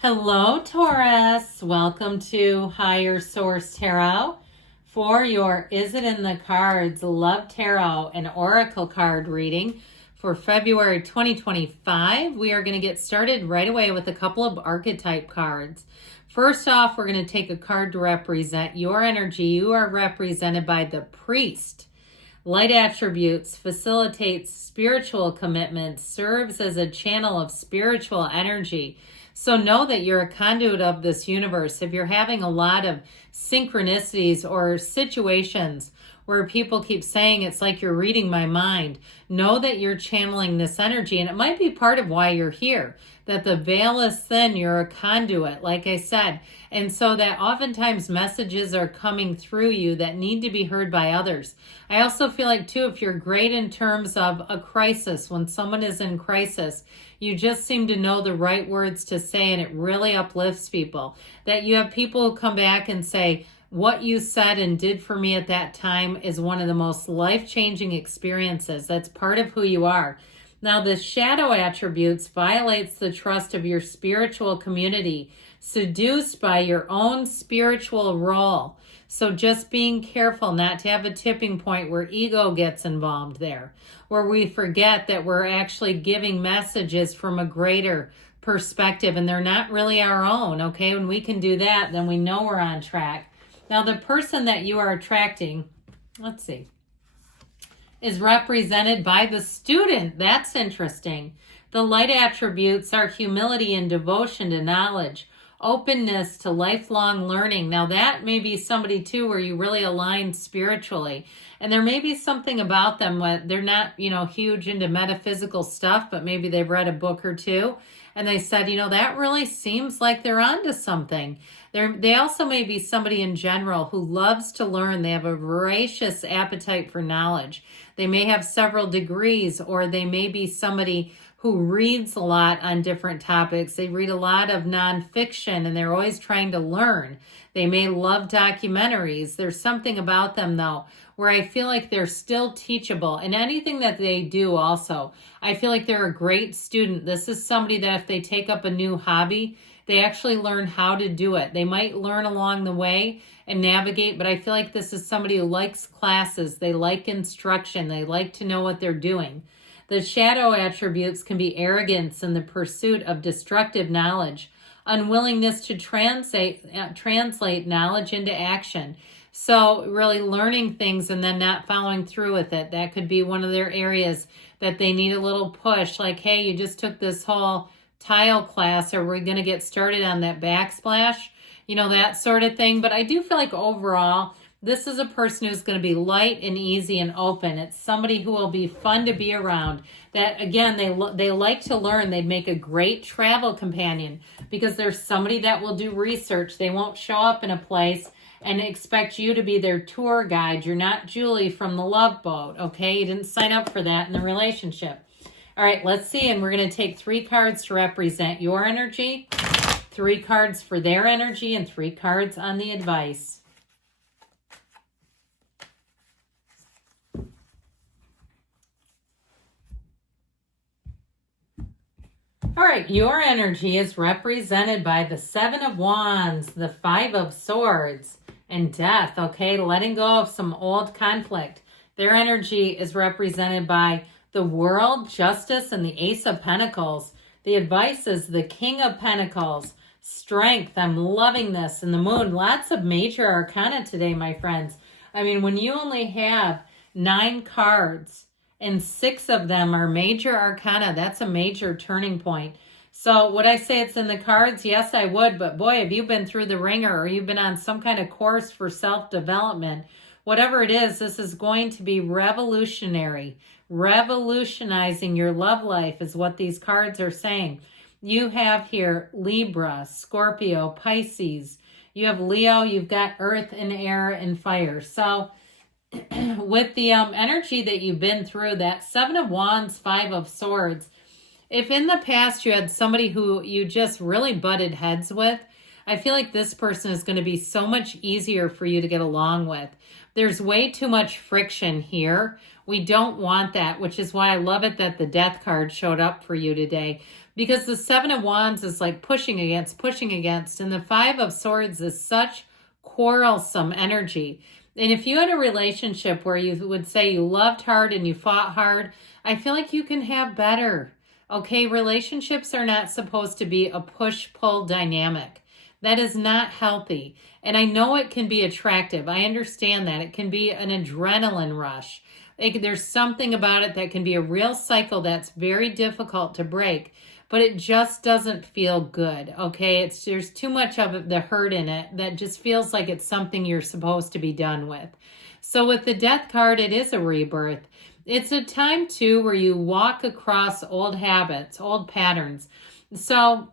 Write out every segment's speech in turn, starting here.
Hello, Taurus. Welcome to Higher Source Tarot for your Is It in the Cards Love Tarot and Oracle card reading for February 2025. We are going to get started right away with a couple of archetype cards. First off, we're going to take a card to represent your energy. You are represented by the Priest. Light attributes, facilitates spiritual commitment, serves as a channel of spiritual energy. So know that you're a conduit of this universe. If you're having a lot of synchronicities or situations where people keep saying it's like you're reading my mind, know that you're channeling this energy. And it might be part of why you're here, that the veil is thin, you're a conduit, like I said. And so that oftentimes messages are coming through you that need to be heard by others. I also feel like, too, if you're great in terms of a crisis, when someone is in crisis, you just seem to know the right words to say, and it really uplifts people. That you have people who come back and say, what you said and did for me at that time is one of the most life-changing experiences. That's part of who you are. Now, the shadow attributes violates the trust of your spiritual community, seduced by your own spiritual role. So just being careful not to have a tipping point where ego gets involved there, where we forget that we're actually giving messages from a greater perspective and they're not really our own, okay? When we can do that, then we know we're on track. Now, the person that you are attracting, let's see, is represented by the Student. That's interesting. The light attributes are humility and devotion to knowledge, openness to lifelong learning. Now, that may be somebody, too, where you really align spiritually. And there may be something about them. They're not, huge into metaphysical stuff, but maybe they've read a book or two. And they said, that really seems like they're onto something. They also may be somebody in general who loves to learn. They have a voracious appetite for knowledge. They may have several degrees, or they may be somebody who reads a lot on different topics. They read a lot of nonfiction and they're always trying to learn. They may love documentaries. There's something about them, though, where I feel like they're still teachable. And anything that they do also, I feel like they're a great student. This is somebody that if they take up a new hobby, they actually learn how to do it. They might learn along the way and navigate, but I feel like this is somebody who likes classes. They like instruction. They like to know what they're doing. The shadow attributes can be arrogance in the pursuit of destructive knowledge, unwillingness to translate knowledge into action. So really learning things and then not following through with it. That could be one of their areas that they need a little push. Like, hey, you just took this whole tile class. Are we going to get started on that backsplash? That sort of thing. But I do feel like overall, this is a person who's going to be light and easy and open. It's somebody who will be fun to be around. That, again, they like to learn. They'd make a great travel companion because there's somebody that will do research. They won't show up in a place and expect you to be their tour guide. You're not Julie from the Love Boat, okay? You didn't sign up for that in the relationship. All right, let's see. And we're going to take 3 cards to represent your energy, 3 cards for their energy, and 3 cards on the advice. All right, your energy is represented by the 7 of Wands, the 5 of Swords, and Death, okay? Letting go of some old conflict. Their energy is represented by the World, Justice, and the Ace of Pentacles. The advice is the King of Pentacles, Strength. I'm loving this. And the Moon, lots of major arcana today, my friends. I mean, when you only have 9 cards, and 6 of them are major arcana, that's a major turning point. So would I say it's in the cards? Yes, I would. But boy, have you been through the ringer or you've been on some kind of course for self-development. Whatever it is, this is going to be revolutionary. Revolutionizing your love life is what these cards are saying. You have here Libra, Scorpio, Pisces. You have Leo, you've got Earth and Air and Fire. So with the energy that you've been through, that 7 of Wands, 5 of Swords, if in the past you had somebody who you just really butted heads with, I feel like this person is going to be so much easier for you to get along with. There's way too much friction here. We don't want that, which is why I love it that the Death card showed up for you today. because the Seven of Wands is like pushing against, and the Five of Swords is such quarrelsome energy. And if you had a relationship where you would say you loved hard and you fought hard, I feel like you can have better. Okay, relationships are not supposed to be a push-pull dynamic. That is not healthy. And I know it can be attractive. I understand that. It can be an adrenaline rush. There's something about it that can be a real cycle that's very difficult to break, but it just doesn't feel good, okay? There's too much of the hurt in it that just feels like it's something you're supposed to be done with. So with the Death card, it is a rebirth. It's a time, too, where you walk across old habits, old patterns. So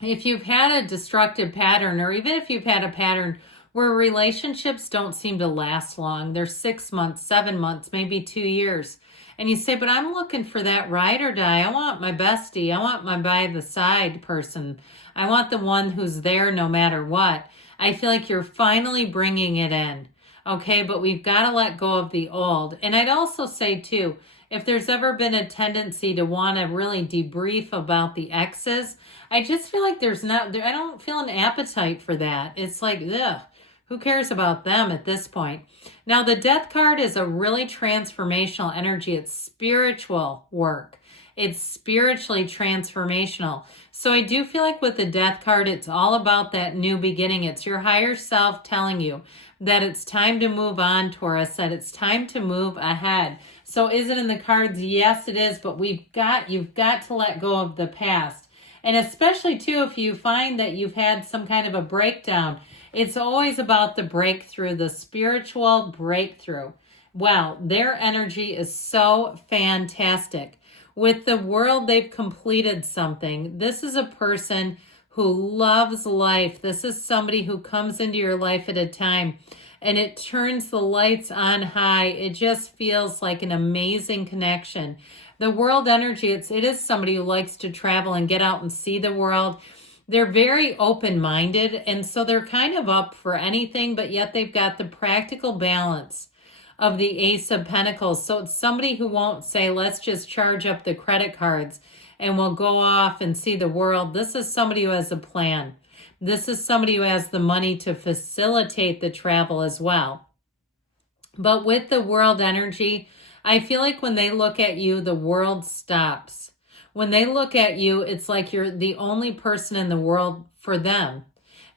if you've had a destructive pattern, or even if you've had a pattern where relationships don't seem to last long, they're 6 months, 7 months, maybe 2 years, and you say, but I'm looking for that ride or die. I want my bestie. I want my by the side person. I want the one who's there no matter what. I feel like you're finally bringing it in. Okay, but we've got to let go of the old. And I'd also say, too, if there's ever been a tendency to want to really debrief about the exes, I just feel like I don't feel an appetite for that. It's like, ugh, who cares about them at this point? Now, the Death card is a really transformational energy. It's spiritual work. It's spiritually transformational. So I do feel like with the Death card, it's all about that new beginning. It's your higher self telling you that it's time to move on, Taurus, that it's time to move ahead. So is it in the cards? Yes, it is, but you've got to let go of the past. And especially, too, if you find that you've had some kind of a breakdown, it's always about the breakthrough, the spiritual breakthrough. Well, their energy is so fantastic. With the World, they've completed something. This is a person who loves life. This is somebody who comes into your life at a time and it turns the lights on high. It just feels like an amazing connection. The World energy, it is somebody who likes to travel and get out and see the world. They're very open-minded, and so they're kind of up for anything, but yet they've got the practical balance of the Ace of Pentacles. So it's somebody who won't say, let's just charge up the credit cards and we'll go off and see the world. This is somebody who has a plan. This is somebody who has the money to facilitate the travel as well. But with the World energy, I feel like when they look at you, the world stops. When they look at you, it's like you're the only person in the world for them.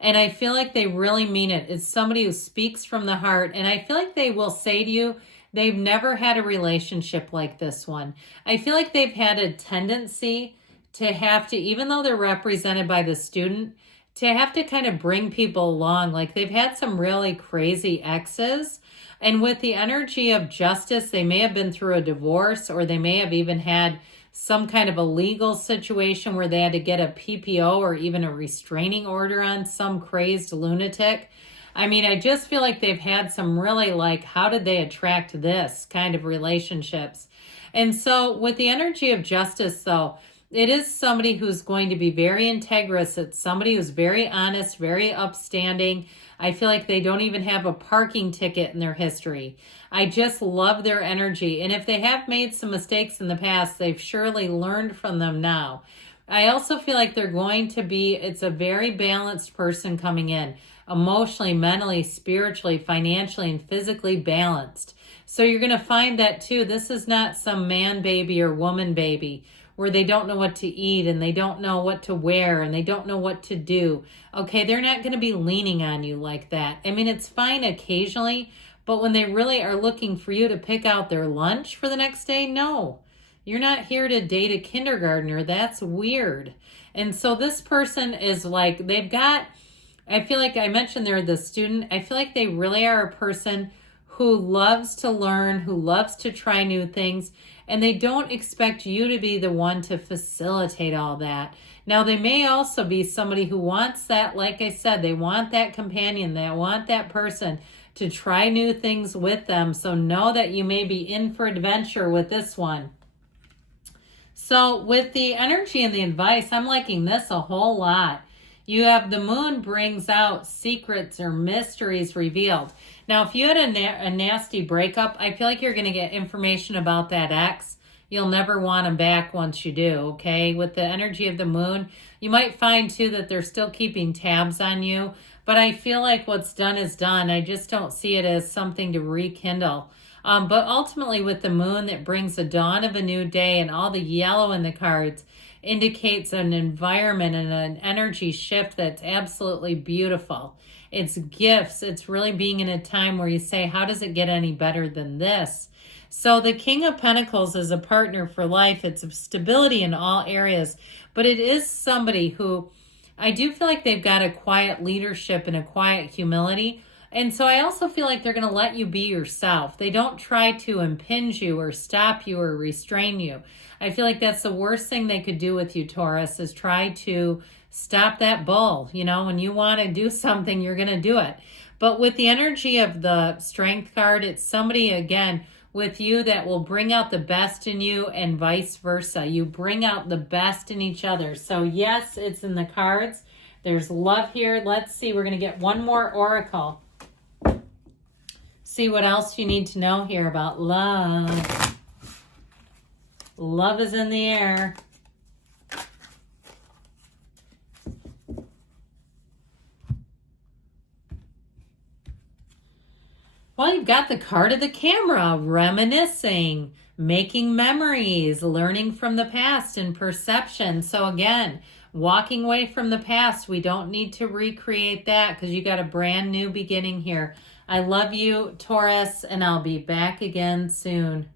And I feel like they really mean it. It's somebody who speaks from the heart. And I feel like they will say to you, they've never had a relationship like this one. I feel like they've had a tendency to have to, even though they're represented by the Student, to have to kind of bring people along. Like they've had some really crazy exes. And with the energy of Justice, they may have been through a divorce, or they may have even had some kind of a legal situation where they had to get a PPO or even a restraining order on some crazed lunatic. I mean, I just feel like they've had some really like, how did they attract this kind of relationships? And so with the energy of Justice, though, it is somebody who's going to be very integrous. It's somebody who's very honest, very upstanding. I feel like they don't even have a parking ticket in their history. I just love their energy. And if they have made some mistakes in the past, they've surely learned from them now. I also feel like they're going to be, it's a very balanced person coming in. Emotionally, mentally, spiritually, financially, and physically balanced. So you're going to find that too. This is not some man baby or woman baby where they don't know what to eat and they don't know what to wear and they don't know what to do. Okay, they're not going to be leaning on you like that. I mean, it's fine occasionally, but when they really are looking for you to pick out their lunch for the next day, no. You're not here to date a kindergartner. That's weird. And so this person is like, they've got, I feel like I mentioned they're the Student. I feel like they really are a person who loves to learn, who loves to try new things, and they don't expect you to be the one to facilitate all that. Now, they may also be somebody who wants that, like I said, they want that companion, they want that person to try new things with them. So know that you may be in for adventure with this one. So with the energy and the advice, I'm liking this a whole lot. You have the Moon brings out secrets or mysteries revealed. Now, if you had a nasty breakup, I feel like you're going to get information about that ex. you'll never want them back once you do, okay? With the energy of the moon, you might find too that they're still keeping tabs on you, but I feel like what's done is done. I just don't see it as something to rekindle. But ultimately with the moon that brings the dawn of a new day, and all the yellow in the cards indicates an environment and an energy shift that's absolutely beautiful. It's gifts. It's really being in a time where you say, how does it get any better than this? So the King of Pentacles is a partner for life. It's stability in all areas, but it is somebody who I do feel like they've got a quiet leadership and a quiet humility. And so I also feel like they're going to let you be yourself. They don't try to impinge you or stop you or restrain you. I feel like that's the worst thing they could do with you, Taurus, is try to stop that bull. You know, when you want to do something, you're going to do it. But with the energy of the Strength card, it's somebody, again, with you that will bring out the best in you and vice versa. You bring out the best in each other. So yes, it's in the cards. There's love here. Let's see. We're going to get one more oracle. See what else you need to know here about love. Love is in the air. Well, you've got the card of the camera, reminiscing, making memories, learning from the past, and perception. So again, walking away from the past. We don't need to recreate that because you got a brand new beginning here. I love you, Taurus, and I'll be back again soon.